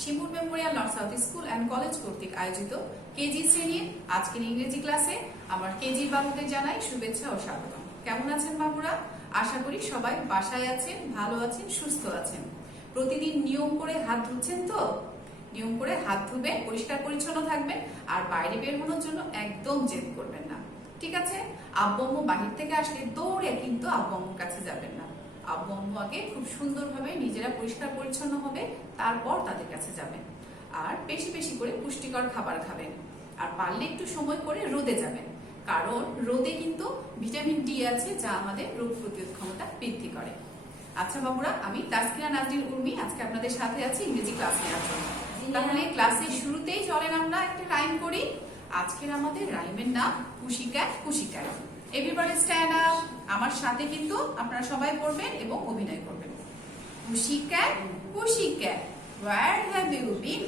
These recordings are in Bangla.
Shibpur Memorial north south school and college কর্তৃক আয়োজিত কেজি শ্রেণীর আজকের ইংরেজি ক্লাসে আমার কেজি বাবুদের জানাই শুভেচ্ছা ও স্বাগতম। কেমন আছেন বাবুরা? আশা করি সবাই বাসায় আছেন, ভালো আছেন, সুস্থ আছেন। প্রতিদিন নিয়ম করে হাত ধুচ্ছেন তো? নিয়ম করে হাত ধুবেন, পরিষ্কার পরিচ্ছন্ন থাকবেন, আর বাইরে বের হওয়ার জন্য একদম জেদ করবেন না, ঠিক আছে? আব্বু আম্মু বাহির থেকে আসলে দৌড়ে কিন্তু আব্বু আম্মুর কাছে যাবেন না। আব্বু আম্মু আগে খুব সুন্দরভাবে নিজেরা পরিষ্কার পরিচ্ছন্ন হবে, তারপর তাদের কাছে যাবেন। আর বেশি বেশি করে পুষ্টিকর খাবার খাবেন, আর পারলে একটু সময় করে রোদে যাবেন, কারণ রোদে কিন্তু ভিটামিন ডি আছে, যা আমাদের রোগ প্রতিরোধ ক্ষমতা বৃদ্ধি করে। আচ্ছা বাবুরা, আমি তাসকিনা নাজরিন উর্মি আজকে আপনাদের সাথে আছি ইংরেজি ক্লাস নেওয়ার জন্য। তাহলে ক্লাসের শুরুতেই চলেন আমরা একটা রাইম করি। আজকের আমাদের রাইমের নাম pussycat pussycat. Everybody stand up. আমার সাথে কিন্তু আপনারা সবাই পড়বেন এবং অভিনয় করবেন। পুশিক্যাট পুশিক্যাট, where have you been?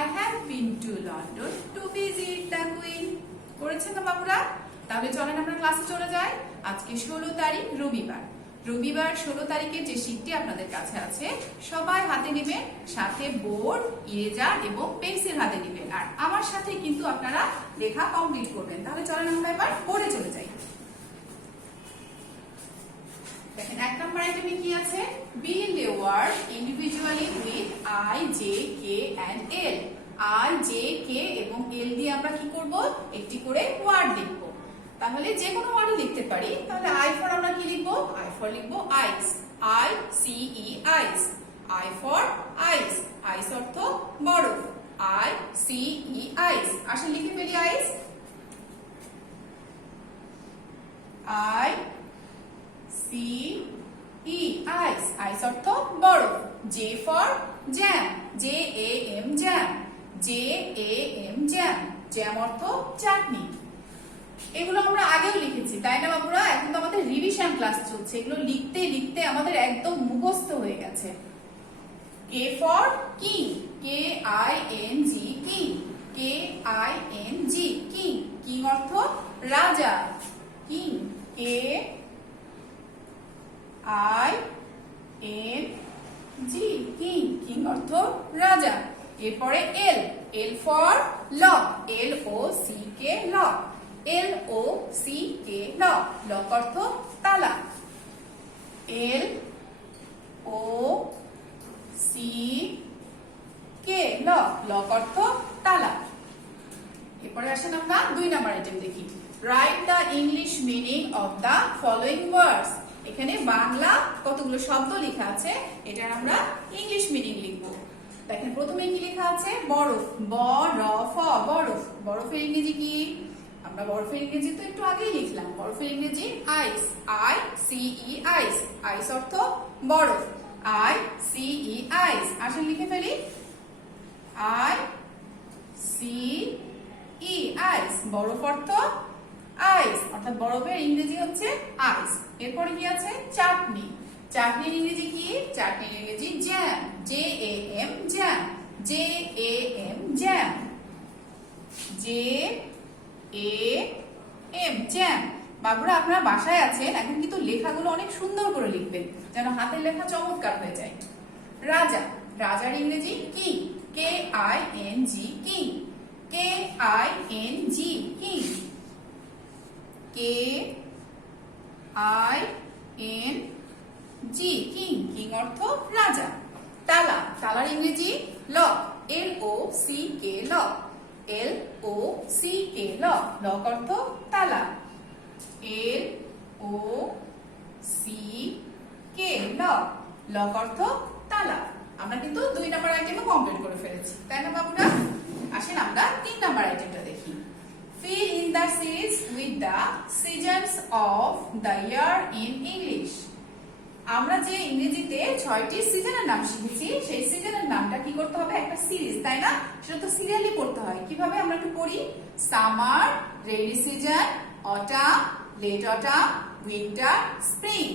I have been to London to visit the Queen. করেছেন না বাবুরা? তাহলে চলেন আমরা ক্লাসে চলে যাই। আজকে 16 তারিখ রবিবার। 16 তারিখে যে শীটটি আপনাদের কাছে আছে, সবাই হাতে নেবেন, সাথে বোর্ড, ইরেজার এবং পেন্সিল হাতে নেবেন, আর আমার সাথে কিন্তু আপনারা লেখা কমপ্লিট করবেন। তাহলে চলেন আমরা এবার বোর্ডে চলে যাই। দেখেন 1 নম্বর আইটেমে কি আছে? Build a word individually with I, J, K and L. I, J, K এবং L দিয়ে আমরা কি করব? একটি করে ওয়ার্ড লিখব। তাহলে যে কোনো ওয়ার্ড লিখতে পারি। তাহলে I for আমরা কি লিখব? I for লিখব আইস, I C E ice. I for আইস, আইস অর্থ বরফ, I C E আইস। আসলে লিখে ফেলি আইস, I C E আইস, আইস অর্থ বরফ। J for jam, J A M jam, J A M jam, jam অর্থ চাটনি। এগুলো আমরা আগেও লিখেছি, তাই না বাবুরা? এখন তো আমাদের রিভিশন ক্লাস চলছে, এগুলো লিখতে লিখতে আমাদের একদম মুখস্থ হয়ে গেছে। K for king, K I N G king, K I N G king, king অর্থ রাজা, king, K I N G king, king অর্থ রাজা। এরপরে L, L for lock, L O C K lock, L O C K lock, lock অর্থ তালা, L O C K lock, lock অর্থ তালা। এরপরে আসেন আমরা 2 নাম্বার আইটেম দেখি। Write the English meaning of the following ওয়ার্ডস। এখানে বাংলা কতগুলো শব্দ লেখা আছে, এটার আমরা ইংলিশ মিনিং লিখব। দেখেন প্রথমে কি লেখা আছে? বরফ, ব র ফ, বরফ। বরফের ইংরেজি কি? আমরা বরফের ইংরেজি তো একটু আগেই লিখলাম। বরফের ইংরেজি আইস, I C E আইস, আইস অর্থ বরফ, I C E আইস। আসলে লিখে ফেলি I C E আইস, বরফ অর্থ আইস, অর্থাৎ বরফের ইংরেজি হচ্ছে আইস। এরপরে কি আছে? চাটনি। চাটনির ইংরেজি কি? চাটনির ইংরেজি jam, J A M jam, J A M jam, J A M jam. বাবুরা আপনারা বাসায় আছেন, এখন কিন্তু লেখাগুলো অনেক সুন্দর করে লিখবেন, যেন হাতের লেখা চমৎকার হয়ে যায়। রাজা, রাজার ইংরেজি king, K I N G king, K I N G king, K I N G king, king অর্থ রাজা। তালা, তালার ইংরেজি lock, L O C K lock, L O C K lock, lock অর্থ তালা, L O C K lock, lock অর্থ তালা। আমরা কিন্তু 2 নাম্বার আইটেমও কমপ্লিট করে ফেলেছি, তাই না বাবুরা? আসেন আমরা 3 নাম্বার আইটেমটা দেখি। Fill in the series with the seasons of the year in English. আমরা যে ইংরেজিতে 6টি সিজনের নাম শিখেছি, সেই সিজনের নামটা কি করতে হবে? একটা সিরিজ, তাই না? সেটা তো সিরিয়ালি পড়তে হয়। কিভাবে? আমরা একটু পড়ি। Summer, rainy season, autumn, late autumn, winter, spring.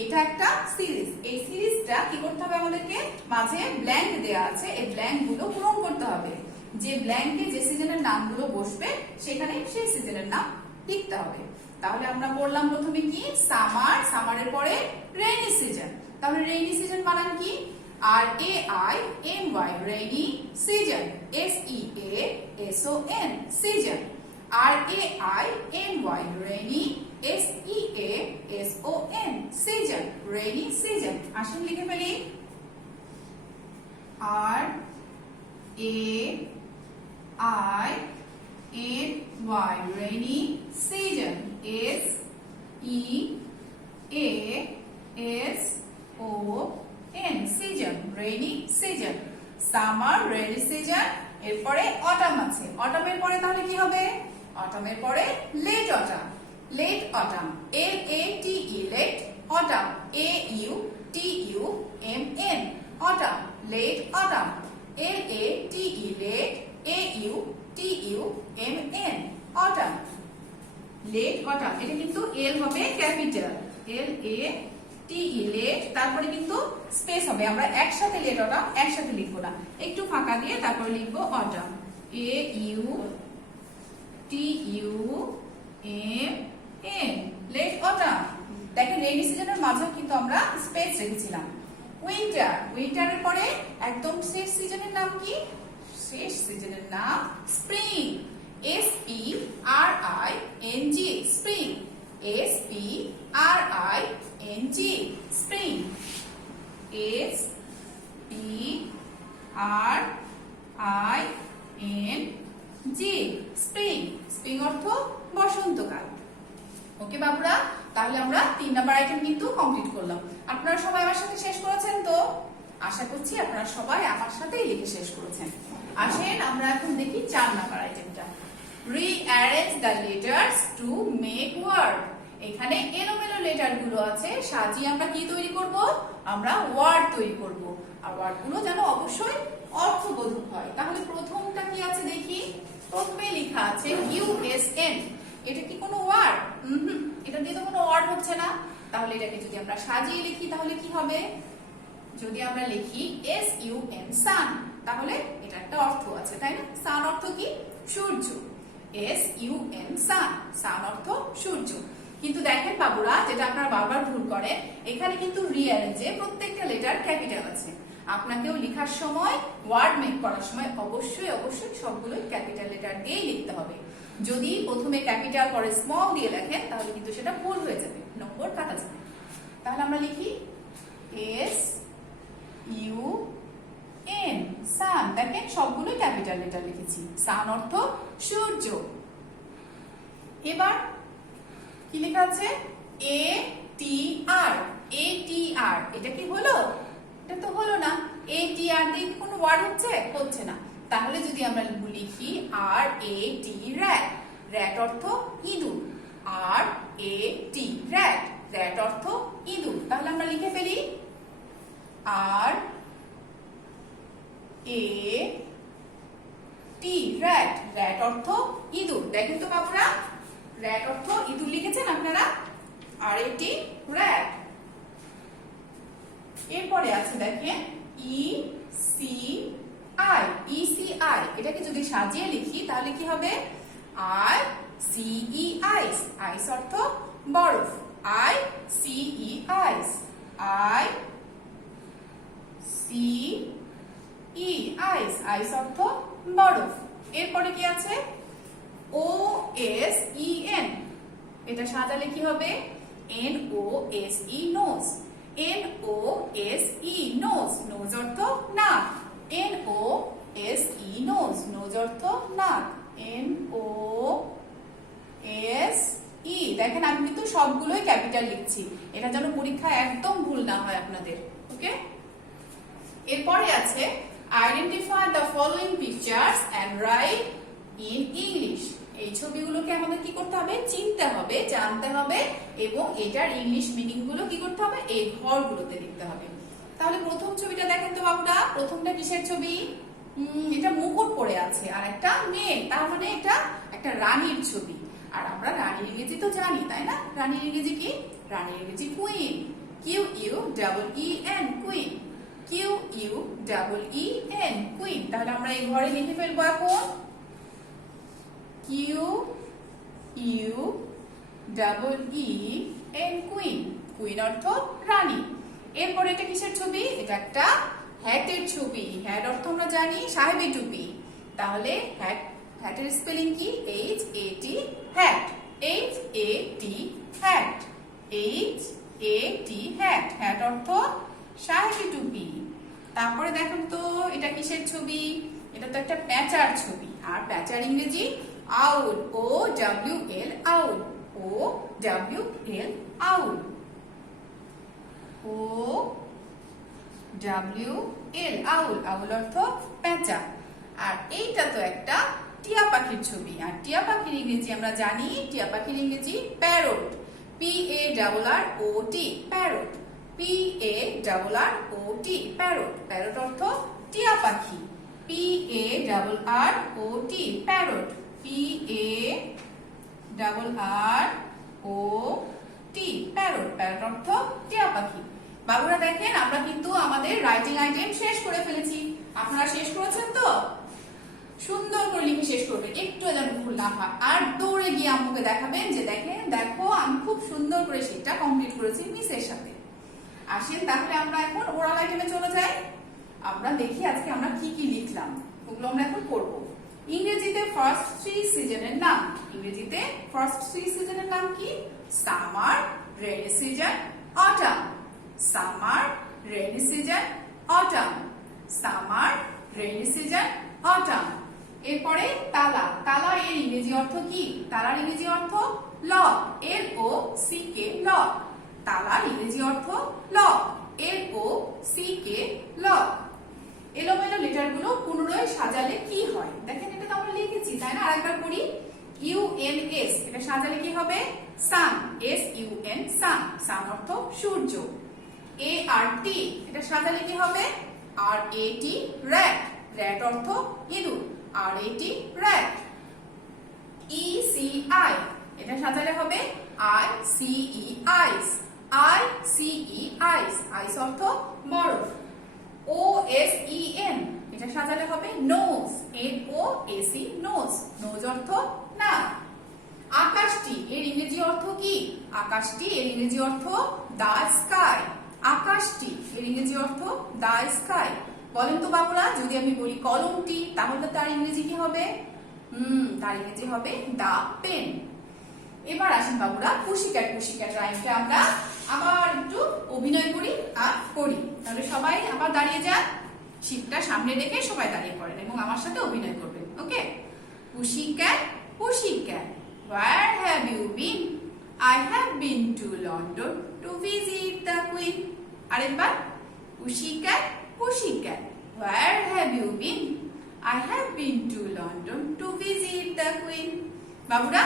এটা একটা সিরিজ। এই সিরিজটা কি করতে হবে? আমাদেরকে মাঝে ব্ল্যাঙ্ক দেয়া আছে, এই ব্ল্যাঙ্ক গুলো পূরণ করতে হবে। যে ব্ল্যাঙ্কে যে সিজনের নামগুলো বসবে, সেখানে সেই সিজনের নাম লিখতে হবে। তাহলে আমরা পড়লাম প্রথমে কি? সামার, সামারের পরে রেইনি সিজন। তাহলে রেইনি সিজন বানান কি? R-A-I-N-Y, rainy season. S-E-A-S-O-N, season. R-A-I-N-Y, rainy, S-E-A-S-O-N, season, rainy season. আসুন লিখে ফেলি। R-A-I-N-Y, rainy season. S-E-A-S-O-N, season, rainy season. Summer, rainy season. এরপরে অটাম আছে। অটামের পরে তাহলে কি হবে? অটামের পরে late autumn. Late autumn, L-A-T-E, late autumn, A-U-T-U-M-N, autumn, late autumn, L-A-T-E, late, A-U-T-U-M-N, autumn, late autumn. এটা কিন্তু এল হবে ক্যাপিটাল, L-A-T-E, লেট, তারপরে কিন্তু স্পেস হবে। আমরা একসাথে লেট অটাম একসাথে লিখবো না, একটু ফাঁকা দিয়ে তারপরে লিখবো অটাম, A-U-T-U-M-N, লেট অটাম। দেখেন রেইনি সিজনের মাঝেও কিন্তু আমরা স্পেস রেখেছিলাম। উইন্টার, উইন্টারের পরে একদম শেষ সিজনের নাম কি? শেষ সিজনের নাম spring, S-P-R-I-N-G, spring, S-P-R-I-N-G, spring, S-P-R-I-N-G, spring. Spring অর্থ বসন্তকাল। ওকে বাবুরা, তাহলে আমরা 3 নাম্বার আইটেম কিন্তু কমপ্লিট করলাম। আপনারা সবাই আমার সাথে শেষ করেছেন তো? আশা করছি আপনারা সবাই আমার সাথেই লিখে শেষ করেছেন। আসেন আমরা এখন দেখি 4 নাম্বার আইটেমটা। Rearrange the letters to make word. এখানে এলোমেলো লেটার গুলো আছে, সাজিয়ে আমরা কি তৈরি করব? আমরা ওয়ার্ড তৈরি করব। আর ওয়ার্ড গুলো যেন অবশ্যই অর্থবোধক হয়। তাহলে প্রথমটা কি আছে দেখি। প্রথমে লেখা আছে ইউএসএন। এটা কি কোনো ওয়ার্ড? এটা দিয়ে তো কোনো ওয়ার্ড হচ্ছে না। তাহলে এটাকে যদি আমরা সাজিয়ে লিখি তাহলে কি হবে? যদি আমরা লিখি SUN, সান, তাহলে এটা একটা অর্থ আছে, তাই না? সান অর্থ কি? সূর্য। SUN, সান, সান অর্থ সূর্য। কিন্তু দেখেন বাবুরা, যেটা আপনারা বারবার ভুল করেন, এখানে কিন্তু রিঅ্যারেঞ্জে প্রত্যেকটা লেটার ক্যাপিটাল আছে। আপনাকেও লেখার সময়, ওয়ার্ড মেক করার সময় অবশ্যই সবগুলো ক্যাপিটাল লেটার দিয়েই লিখতে হবে। যদি প্রথমে ক্যাপিটাল পরে স্মল দিয়ে লেখেন তাহলে কিন্তু সেটা ভুল হয়ে যাবে, নম্বর কাটা যাবে। তাহলে আমরা লিখি SUN, সান। দেখেন সবগুলোই ক্যাপিটাল লেটার লিখেছি। সান অর্থ সূর্য। এবার কি লেখা আছে? ATR, ATR, এটা কি হলো? এটা তো হলো না। ATR দিয়ে কোনো ওয়ার্ড হচ্ছে না। তাহলে যদি আমরা লিখি RAT, র্যাট, র্যাট অর্থ ইঁদুর, RAT, র্যাট, র্যাট অর্থ ইঁদুর। তাহলে আমরা লিখে ফেলি RAT, র্যাট, র্যাট অর্থ ইঁদুর। দেখেন তো বাবুরা, র্যাট অর্থ ইঁদুর লিখেছেন আপনারা, RAT, র্যাট। এরপরে আছে দেখেন ECI, ECI, এটাকে যদি সাজিয়ে লিখি তাহলে কি হবে? ICE, আইস, আইস অর্থ বরফ, ICE, আইস, ICE, আইস, আইস অর্থ বরফ। এরপরে কি আছে? OSEN, এটা সাজালে কি হবে? NOSE, nose, NOSE, nose, nose অর্থ নাক, NOSE, নোজ, নোজ অর্থ নাক, NOSE। দেখেন আমি কিন্তু সবগুলোই ক্যাপিটাল লিখছি, এটা যেন পরীক্ষায় একদম ভুল না হয় আপনাদের। ওকে, এরপরে আছে identify the following pictures and write in English. এই ছবিগুলোকে আমাদের কি করতে হবে? চিনতে হবে, জানতে হবে, এবং এটার ইংলিশ মিনিং গুলো কি করতে হবে? এই ঘরগুলোতে লিখতে হবে। তাহলে প্রথম ছবিটা দেখেন তো বাবুরা, প্রথমটা কিসের ছবি? এটা মুকুট পরে আছে আর একটা মেয়ে, তার মানে এটা একটা রানীর ছবি। আর আমরা রানীর ইংরেজি তো জানি, তাই না? রানীর ইংরেজি কি? রানীর ইংরেজি queen, QUEEN, queen, QUEEN, queen. তাহলে আমরা এই ঘরে লিখে ফেলবো এখন QUEEN, কুইন, কুইন অর্থ রানী। এরপর এটা কিসের ছবি? এটা একটা হ্যাটের ছবি। হ্যাট অর্থ আমরা জানি সাহেবি টুপি। তাহলে হ্যাটের স্পেলিং কি? H-A-T, hat. H-A-T, hat. H-A-T, hat. Hat অর্থ সাহেবি টুপি। তারপরে দেখুন তো এটা কিসের ছবি? এটা তো একটা প্যাঁচার ছবি। আর প্যাঁচার ইংরেজি আউল। O-W-L, আউল। O-W-L, আউল। O-W-L, আউল। আউল অর্থ প্যাঁচা। আর এইটা তো একটা টিয়া পাখির ছবি। আর টিয়া পাখির ইংরেজি আমরা জানি, টিয়া পাখির ইংরেজি parrot. P-A-R-R-O-T, parrot. P-A-R-R-O-T, parrot. Parrot অর্থ টিয়া পাখি। P-A-R-R-O-T, parrot. P-A-R-R-O-T, parrot. Parrot অর্থ টিয়া পাখি। বাবুরা দেখেন আমরা কিন্তু আমাদের রাইটিং আইটেম শেষ করে ফেলেছি। আপনারা শেষ করেছেন তো? সুন্দর করে লিখে শেষ করবেন, একটু যেন ভুল না হয়। আর দৌড়ে গিয়ে আম্মুকে দেখাবেন যে দেখেন, দেখো আমি খুব সুন্দর করে সেটা কমপ্লিট করেছি মিসের সাথে। আসেন তাহলে আমরা এখন ওরাল আইটেমে চলে যাই। আমরা দেখি আজকে আমরা কি কি লিখলাম, ওগুলো আমরা এখন পড়ব। ইংরেজিতে ফার্স্ট 3 সিজনের নাম। ইংরেজিতে ফার্স্ট 3 সিজনের নাম কি? Summer, rainy season, autumn. Summer, rainy season, autumn. Summer, rainy season, autumn. এরপরে তালা। তালা এর ইংরেজি অর্থ কি? তালার ইংরেজি অর্থ লক। L-O-C-K, lock. তালার ইংরেজি অর্থ লক। L-O-C-K, lock. এলোমেলো লেটারগুলো পুনরায় সাজালে কি হয়? দেখেন এটা তো আমরা লিখেছি, তাই না? আরেকবার পড়ি। U-N-S, এটা সাজালে কি হবে? সান। S-U-N, সান। সান অর্থ সূর্য। A-R-T, এটা সাজালে কি হবে? R-A-T, rat. র্যাট অর্থ ইঁদুর। R-A-T, rat. E-C-I, এটা সাজালে হবে I-C-E, আইস। I-C-E, আইস। আইস অর্থ বরফ। O-S-E-N, এটা সাজালে হবে নোজ। N-O-S-E, nose. নোজ অর্থ নাক। আকাশটি এর ইংরেজি অর্থ কি? আকাশটি এর ইংরেজি অর্থ দা স্কাই। আকাশটি এর ইংরেজি অর্থ দা স্কাই। বলেন তো বাবুরা, যদি আমি বলি কলমটি, তাহলে তার ইংরেজি কি হবে? তার ইংরেজি হবে দা পেন। এবার আসেন বাবুরা পুশিক্যাট। পুশিক্যাট রাইমটা আমরা আবার একটু অভিনয় করি আর করি। তাহলে সবাই আবার দাঁড়িয়ে যান, শীতটা সামনে রেখে সবাই দাঁড়িয়ে পড়েন এবং আমার সাথে অভিনয় করবেন। ওকে? পুশিক্যাট, পুশিক্যাট, where have you been? I have been to London to visit the Queen. আরেকবার, পুশিক্যাট, পুশিক্যাট, where have you been? I have been to London to visit the Queen. বাবুরা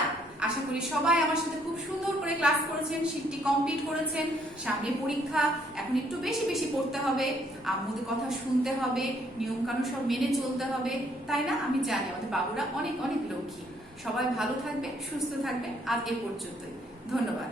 আশা করি সবাই আমার সাথে খুব সুন্দর করে ক্লাস করেছেন, শীটটি কমপ্লিট করেছেন। সামনে পরীক্ষা, এখন একটু বেশি বেশি পড়তে হবে, আম্মুদের কথা শুনতে হবে, নিয়ম কানুন সব মেনে চলতে হবে, তাই না? আমি জানি আমাদের বাবুরা অনেক অনেক লক্ষ্মী। সবাই ভালো থাকবে, সুস্থ থাকবে। আজ এ পর্যন্তই। ধন্যবাদ।